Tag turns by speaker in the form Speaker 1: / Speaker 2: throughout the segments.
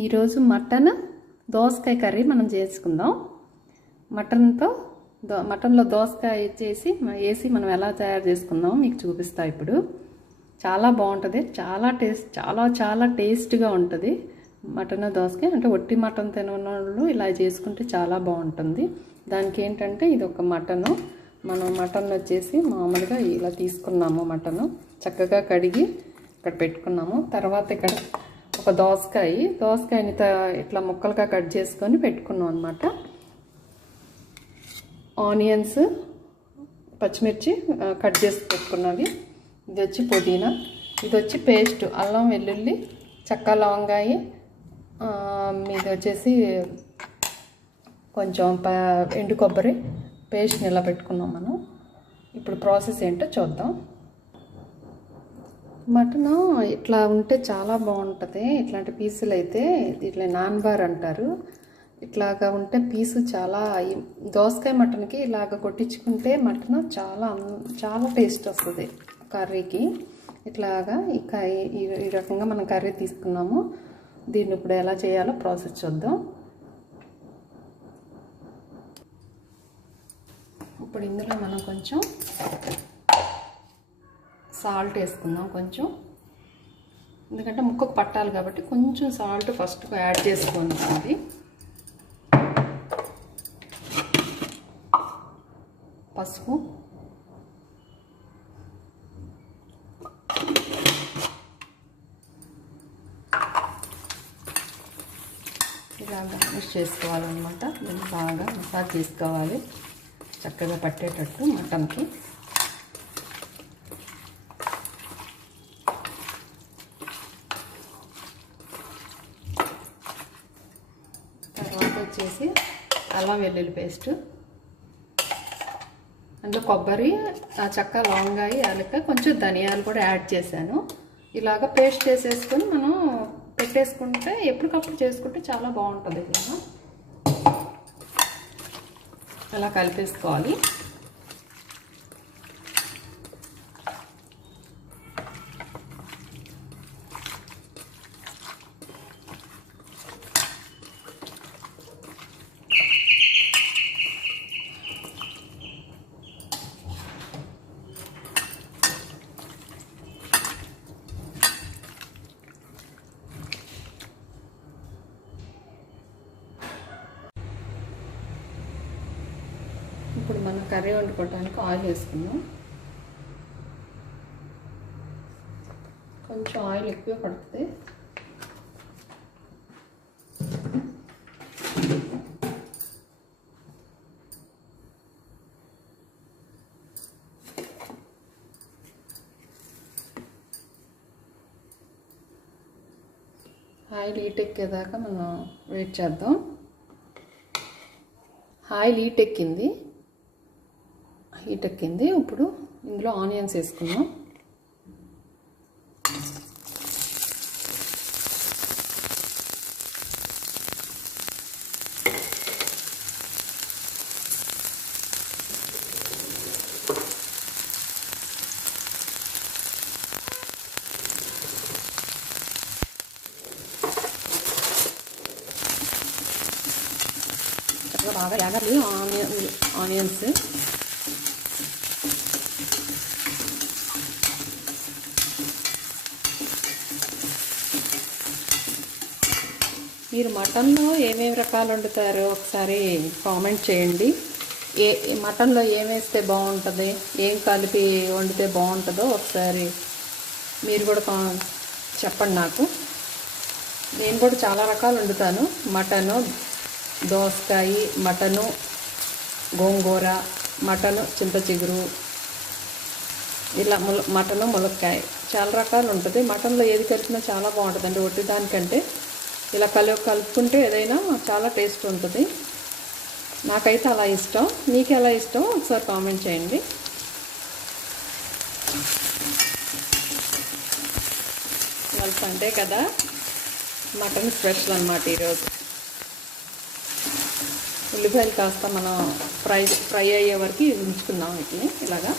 Speaker 1: ఈరోజు మటన్ దోసకాయ కర్రీ మనం చేసుకుందాం. మటన్తో దో మటన్లో దోసకాయ చేసి వేసి మనం ఎలా తయారు చేసుకుందాం మీకు చూపిస్తా ఇప్పుడు. చాలా బాగుంటుంది. చాలా టేస్ట్ చాలా చాలా టేస్ట్గా ఉంటుంది మటన్ దోసకాయ. అంటే ఒట్టి మటన్ తినని ఇలా చేసుకుంటే చాలా బాగుంటుంది. దానికి ఏంటంటే ఇది ఒక మటను. మనం మటన్ వచ్చేసి మామూలుగా ఇలా తీసుకున్నాము మటను. చక్కగా కడిగి ఇక్కడ పెట్టుకున్నాము. తర్వాత ఇక్కడ ఒక దోసకాయ. దోసకాయని త- ఇట్లా ముక్కలుగా కట్ చేసుకొని పెట్టుకున్నాం అనమాట ఆనియన్స్ పచ్చిమిర్చి కట్ చేసి పెట్టుకున్నవి. ఇది వచ్చి పుదీనా. ఇది వచ్చి పేస్ట్. అల్లం వెల్లుల్లి చక్క లవంగాయి. ఆ, ఇది వచ్చేసి కొంచెం ప ఎండు కొబ్బరి పేస్ట్ని ఇలా పెట్టుకున్నాం మనం. ఇప్పుడు ప్రాసెస్ ఏంటో చూద్దాం. మటన్ ఇట్లా ఉంటే చాలా బాగుంటుంది. ఇట్లాంటి పీసులు అయితే ఇట్లా నాన్బార్ అంటారు. ఇట్లాగా ఉంటే పీసు చాలా దోసకాయ మటన్కి ఇలాగ కొట్టించుకుంటే మటన్ చాలా అం- చాలా టేస్ట్ వస్తుంది కర్రీకి. ఇట్లాగా క- ఈ ఈ రకంగా మనం కర్రీ తీసుకున్నాము. దీన్ని ఇప్పుడు ఎలా చేయాలో ప్రాసెస్ చూద్దాం. ఇప్పుడు ఇందులో మనం కొంచెం సాల్ట్ వేసుకుందాం కొంచెం. ఎందుకంటే ముక్కకు పట్టాలి కాబట్టి కొంచెం సాల్ట్ ఫస్ట్ యాడ్ చేసుకోవాలి పసుపు. ఇలాగా మిక్స్ చేసుకోవాలన్నమాట. దీన్ని బాగా మసాజ్ చేసుకోవాలి. చక్కగా పట్టేటట్టు మటన్కి తర్వాత వచ్చేసి అల్లం వెల్లుల్లి పేస్ట్? అందులో కొబ్బరి ఆ చెక్క లవంగాయి యాలక కొంచెం ధనియాలు కూడా యాడ్ చేశాను. ఇలాగ పేస్ట్ చేసేసుకొని మనం పెట్టేసుకుంటే ఎప్పటికప్పుడు చేసుకుంటే చాలా బాగుంటుంది ఇలా అలా కలిపేసుకోవాలి ఇప్పుడు మనం కర్రీ వండుకోవడానికి ఆయిల్ వేసుకుందాం. కొంచెం ఆయిల్ ఎక్కువ పడుతుంది. ఆయిల్ హీట్ ఎక్కేదాకా మనం వెయిట్ చేద్దాం. ఆయిల్ హీట్ ఎక్కింది. హీట్ ఎక్కింది. ఇప్పుడు ఇందులో ఆనియన్స్ వేసుకుందాం చక్కగా బాగా వేగాలి ఆనియన్ ఆనియన్స్ మీరు మటన్లో ఏమేమి రకాలు వండుతారో ఒకసారి కామెంట్ చేయండి. ఏ మటన్లో ఏమేస్తే బాగుంటుంది? ఏం కలిపి వండితే బాగుంటుందో ఒకసారి మీరు కూడా కా- చెప్పండి నాకు. నేను కూడా చాలా రకాలు వండుతాను. మటను దోసకాయ మటను గోంగూర మటను చింత చిగురు ఇలా ముల మటను ములక్కాయ. చాలా రకాలు ఉంటుంది. మటన్లో ఏది కలిపినా చాలా బాగుంటుంది అండి ఒట్టి దానికంటే ఇలా కలు కలుపుకుంటే ఏదైనా చాలా టేస్ట్ ఉంటుంది. నాకైతే అలా ఇష్టం. మీకు ఎలా ఇష్టం? ఒకసారి కామెంట్ చేయండి. ఇవాళ సండే కదా మటన్ స్పెషల్ అనమాట ఈరోజు. ఉల్లిపాయలు కాస్త మనం ఫ్రై ఫ్రై అయ్యే వరకు ఉంచుకున్నాం వీటిని ఇలాగా.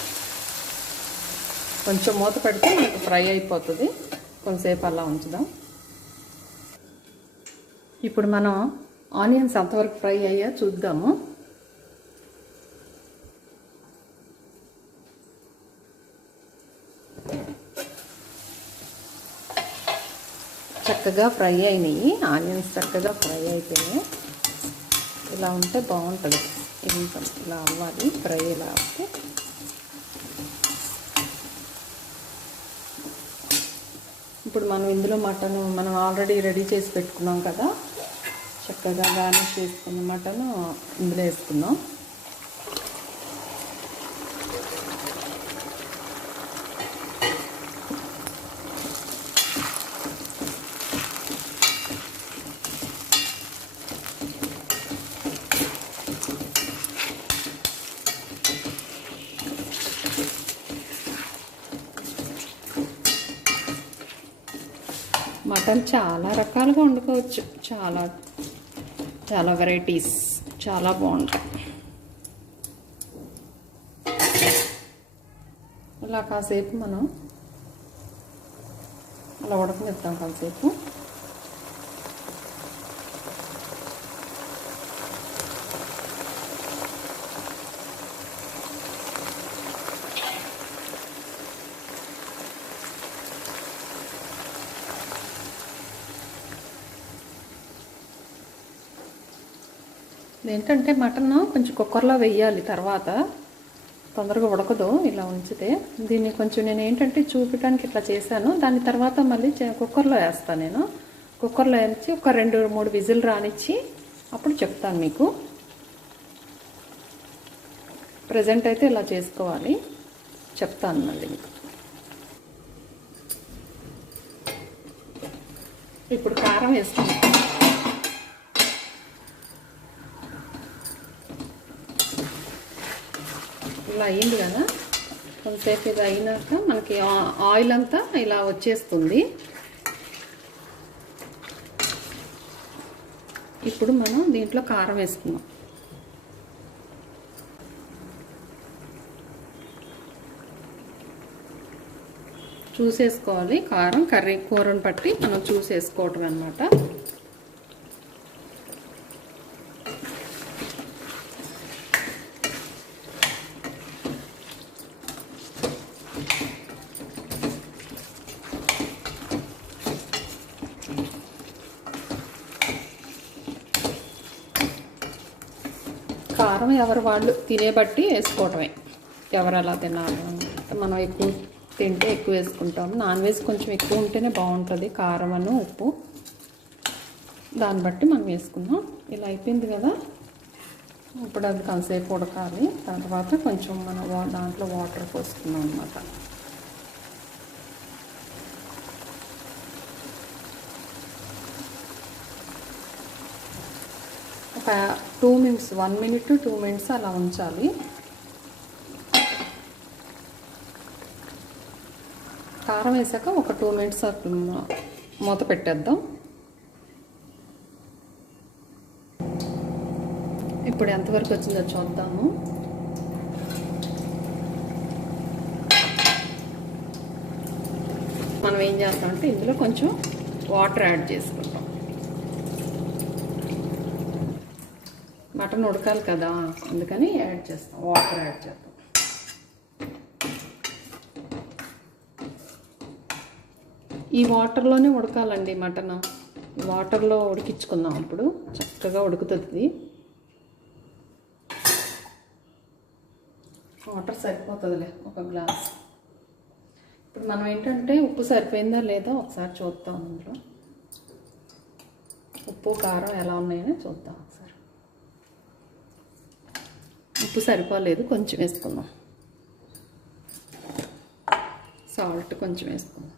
Speaker 1: కొంచెం మూత పెడితే మనకు ఫ్రై అయిపోతుంది. కొంతసేపు అలా ఉంచుదాం. ఇప్పుడు మనం ఆనియన్స్ ఎంతవరకు ఫ్రై అయ్యా చూద్దాము. చక్కగా ఫ్రై అయినాయి. ఆనియన్స్ చక్కగా ఫ్రై అయిపోయినాయి. ఇలా ఉంటే బాగుంటుంది. ఇంత ఇలా అవ్వాలి. ఫ్రై ఇలా అవుతే ఇప్పుడు మనం ఇందులో మటన్ మనం ఆల్రెడీ రెడీ చేసి పెట్టుకున్నాం కదా. చక్కగా గార్నిష్ చేసుకున్న మటను ఇందులో వేసుకున్నాం మటన్ చాలా రకాలుగా వండుకోవచ్చు. చాలా చాలా వెరైటీస్ చాలా బాగుంటాయి. ఇలా కాసేపు మనం అలా ఉడకనిద్దాం కాసేపు. ఏంటంటే మటన్ కొంచెం కుక్కర్లో వేయాలి తర్వాత. తొందరగా ఉడకదు ఇలా ఉంచితే. దీన్ని కొంచెం నేను ఏంటంటే చూపించడానికి ఇట్లా చేశాను. దాని తర్వాత మళ్ళీ కుక్కర్లో వేస్తాను నేను. కుక్కర్లో వేసి ఒక రెండు మూడు విజిల్ రానిచ్చి అప్పుడు చెప్తాను మీకు. ప్రజెంట్ అయితే ఇలా చేసుకోవాలి. చెప్తాను మళ్ళీ మీకు. ఇప్పుడు కారం వేసుకుంటాం ఇట్లా అయింది కదా. కొంతసేపు ఇది అయినాక మనకి ఆయిల్ అంతా ఇలా వచ్చేస్తుంది. ఇప్పుడు మనం దీంట్లో కారం వేసుకుందాం. చూసేసుకోవాలి. కారం కర్రీ కూరను బట్టి మనం చూసేసుకోవటం అనమాట కారం ఎవరు వాళ్ళు తినే బట్టి వేసుకోవటమే. ఎవరు ఎలా తినాలి మనం ఎక్కువ తింటే ఎక్కువ వేసుకుంటాం. నాన్ వెజ్ కొంచెం ఎక్కువ ఉంటేనే బాగుంటుంది. కారం అను ఉప్పు. దాన్ని బట్టి మనం వేసుకుందాం. ఇలా అయిపోయింది కదా. ఇప్పుడు అది కాసేపు ఉడకాలి. తర్వాత కొంచెం మనం వా- దాంట్లో వాటర్ పోసుకుందాం అనమాట two minutes one minute two minutes అలా ఉంచాలి. కారం వేసాక ఒక టూ మినిట్స్ మూత పెట్టేద్దాం. ఇప్పుడు ఎంతవరకు వచ్చిందో చూద్దాము. మనం ఏం చేస్తామంటే ఇందులో కొంచెం వాటర్ యాడ్ చేసుకుంటాం. మటన్ ఉడకాలి కదా అందుకని యాడ్ చేస్తాం. వాటర్ యాడ్ చేస్తాం. ఈ వాటర్లోనే ఉడకాలండి మటన్. వాటర్లో ఉడికించుకుందాం ఇప్పుడు. చక్కగా ఉడుకుతుంది. వాటర్ సరిపోతుందిలే ఒక గ్లాస్ ఇప్పుడు మనం ఏంటంటే ఉప్పు సరిపోయిందా లేదా ఒకసారి చూద్దాం అందులో ఉప్పు కారం ఎలా ఉన్నాయని చూద్దాం. ఉప్పు సరిపోలేదు కొంచెం వేసుకుందాం. సాల్ట్ కొంచెం వేసుకుందాం.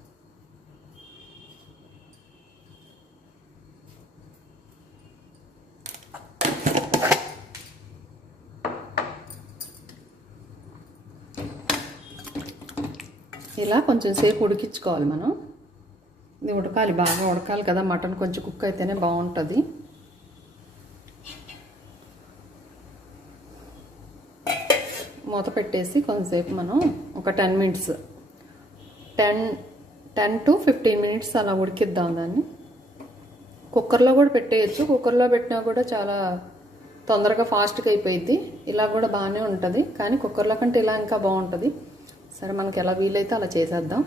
Speaker 1: ఇలా కొంచెం సేపు ఉడికించుకోవాలి మనం. ఇది ఉడకాలి బాగా ఉడకాలి కదా మటన్ కొంచెం కుక్ అయితేనే బాగుంటుంది. మూత పెట్టేసి కొంతసేపు మనం ఒక ten minutes ten ten to fifteen minutes అలా ఉడికిద్దాం దాన్ని. కుక్కర్లో కూడా పెట్టేయచ్చు. కుక్కర్లో పెట్టినా కూడా చాలా తొందరగా ఫాస్ట్గా అయిపోయింది ఇలా కూడా బాగానే ఉంటుంది. కానీ కుక్కర్లో కంటే ఇలా ఇంకా బాగుంటుంది. సరే మనకి ఎలా వీలైతే అలా చేసేద్దాం.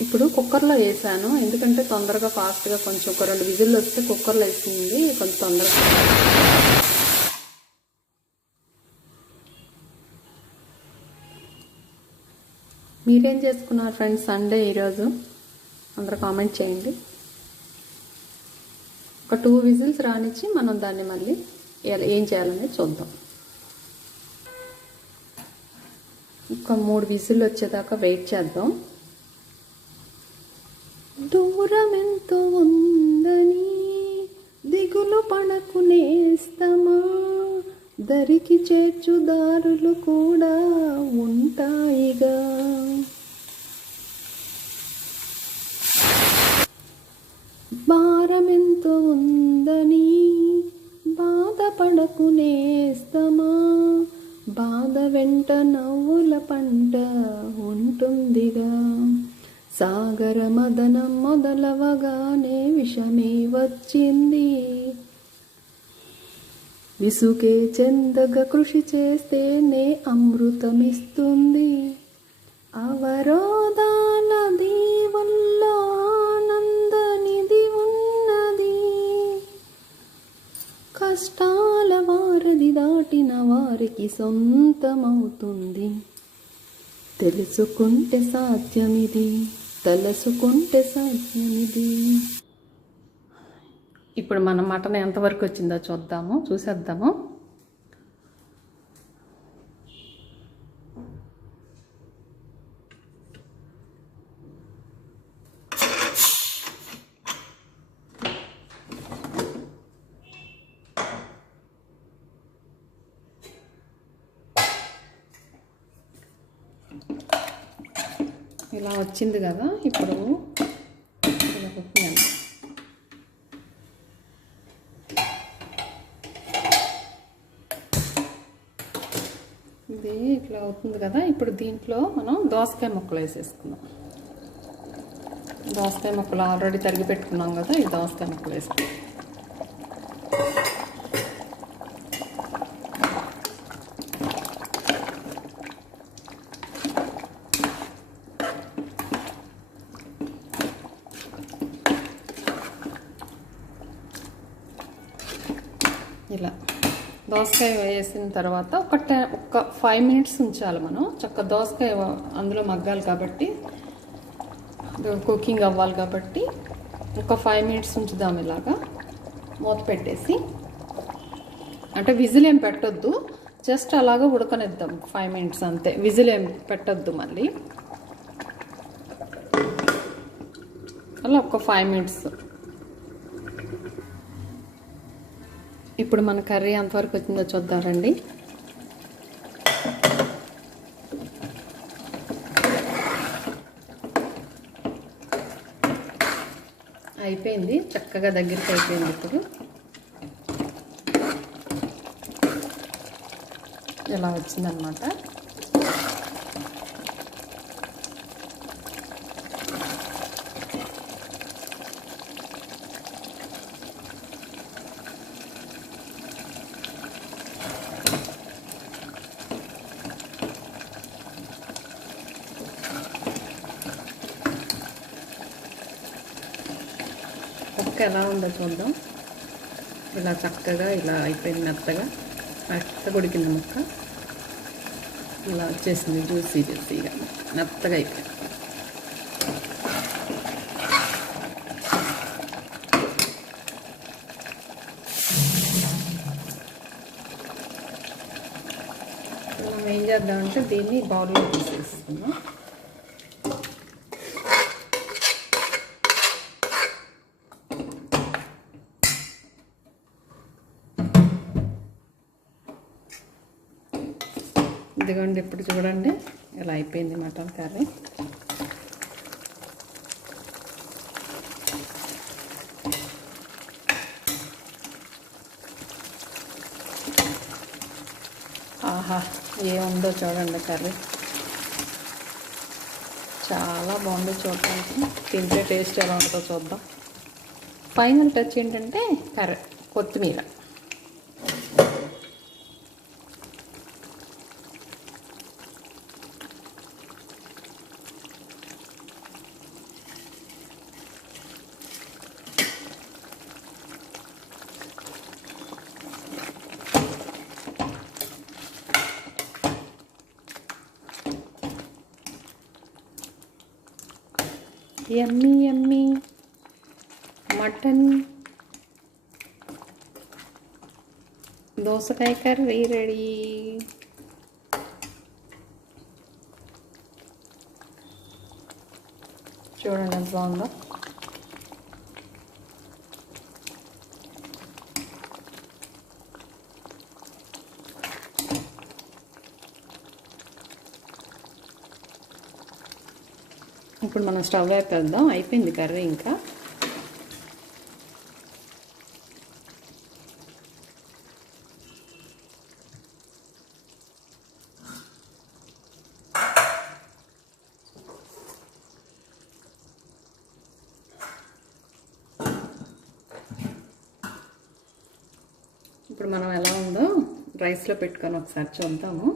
Speaker 1: ఇప్పుడు కుక్కర్లో వేసాను. ఎందుకంటే తొందరగా ఫాస్ట్గా కొంచెం ఒక రెండు విజిల్లు వస్తే కుక్కర్లో వేసింది. కొంచెం తొందరగా మీరేం చేసుకున్నారు ఫ్రెండ్స్ సండే ఈరోజు? అందరూ కామెంట్ చేయండి. ఒక టూ విజిల్స్ రానిచ్చి మనం దాన్ని మళ్ళీ ఏం చేయాలనేది చూద్దాం. ఒక మూడు విజిల్ వచ్చేదాకా వెయిట్ చేద్దాం. దూరం ఎంతో ఉందని దిగులు పడకు నేస్తమా? దరికి చేర్చు దారులు కూడా ఉంటాయిగా. భారమెంతో ఉందని బాధపడకు నేస్తమా? బాధ వెంట నవ్వుల పంట ఉంటుందిగా. సాగర మదనం మొదలవగానే విషమే వచ్చింది. విసుకే చెందగ కృషి చేస్తేనే అమృతమిస్తుంది. అవరోధాల దీవుల్లో ఆనందనిది ఉన్నది. కష్టాల వారధి దాటిన వారికి సొంతమవుతుంది. తెలుసుకుంటే సాధ్యమిది తలసుకుంటే సాధ్యమిది. ఇప్పుడు మన మటన్ ఎంతవరకు వచ్చిందో చూద్దాము చూసేద్దాము. ఇలా వచ్చింది కదా ఇప్పుడు. ఇది ఇట్లా అవుతుంది కదా. ఇప్పుడు దీంట్లో మనం దోసకాయ ముక్కలు వేసేసుకుందాం. దోసకాయ ముక్కలు ఆల్రెడీ తరిగి పెట్టుకున్నాం కదా ఈ దోసకాయ ముక్కలు వేసుకుందాం ఇలా దోసకాయ వేసిన తర్వాత ఒక టెన్ ఒక ఫైవ్ మినిట్స్ ఉంచాలి మనం. చక్క దోసకాయ అందులో మగ్గాలి కాబట్టి కుకింగ్ అవ్వాలి కాబట్టి ఒక ఫైవ్ మినిట్స్ ఉంచుదాం ఇలాగా. మూత పెట్టేసి. అంటే విజిల్ ఏం పెట్టొద్దు. జస్ట్ అలాగా ఉడకనిద్దాం ఫైవ్ మినిట్స్ అంతే. విజిల్ ఏం పెట్టొద్దు మళ్ళీ. అలా ఒక ఫైవ్ మినిట్స్ ఇప్పుడు మన కర్రీ ఎంతవరకు వచ్చిందో చూద్దామండి అయిపోయింది చక్కగా దగ్గరికి అయిపోయింది ఇప్పుడు. ఇలా వచ్చిందనమాట ముక్క ఎలా ఉందో చూద్దాం. ఇలా చక్కగా ఇలా అయిపోయింది మెత్తగా. మెత్త ఉడికింది ముక్క. ఇలా వచ్చేసింది జ్యూసీ జ్యూసీగా మెత్తగా అయిపోయింది. మనం ఏం చేద్దామంటే దీన్ని బౌల్లో తీసేస్తున్నాం ఇదిగోండి ఇప్పుడు చూడండి ఇలా అయిపోయింది మటన్ కర్రీ. ఆహా ఏముందో చూడండి కర్రీ. చాలా బాగుంది చూడటానికి. తింటే టేస్ట్ ఎలా ఉంటుందో చూద్దాం. ఫైనల్ టచ్ ఏంటంటే కర్రీ కొత్తిమీర. Yummy yummy mutton. దోసకాయ కర్రీ రెడీ. చూడండి ఎంత బాగుందో. ఇప్పుడు మనం స్టవ్ వేపేద్దాం. అయిపోయింది కర్రీ ఇంకా. ఇప్పుడు మనం ఎలా ఉందో రైస్లో పెట్టుకొని ఒకసారి చూద్దాము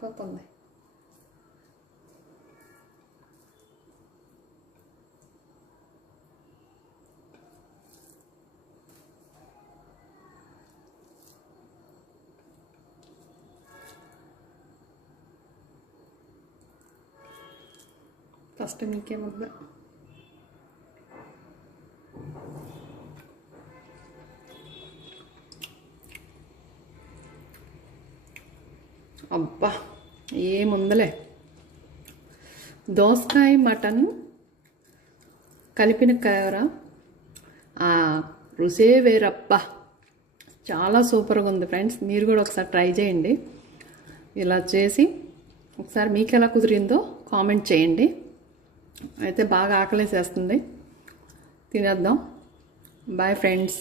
Speaker 1: కాలిపోతుంది ఫస్ట్ మీకే ముద్ద అబ్బా. ఏముందలే? దోసకాయ మటన్ కలిపిన కూర. రుసే వేరప్ప. చాలా సూపర్గా ఉంది ఫ్రెండ్స్. మీరు కూడా ఒకసారి ట్రై చేయండి. ఇలా చేసి ఒకసారి మీకు ఎలా కుదిరిందో కామెంట్ చేయండి. అయితే బాగా ఆకలేసేస్తుంది. తినేద్దాం. Bye friends.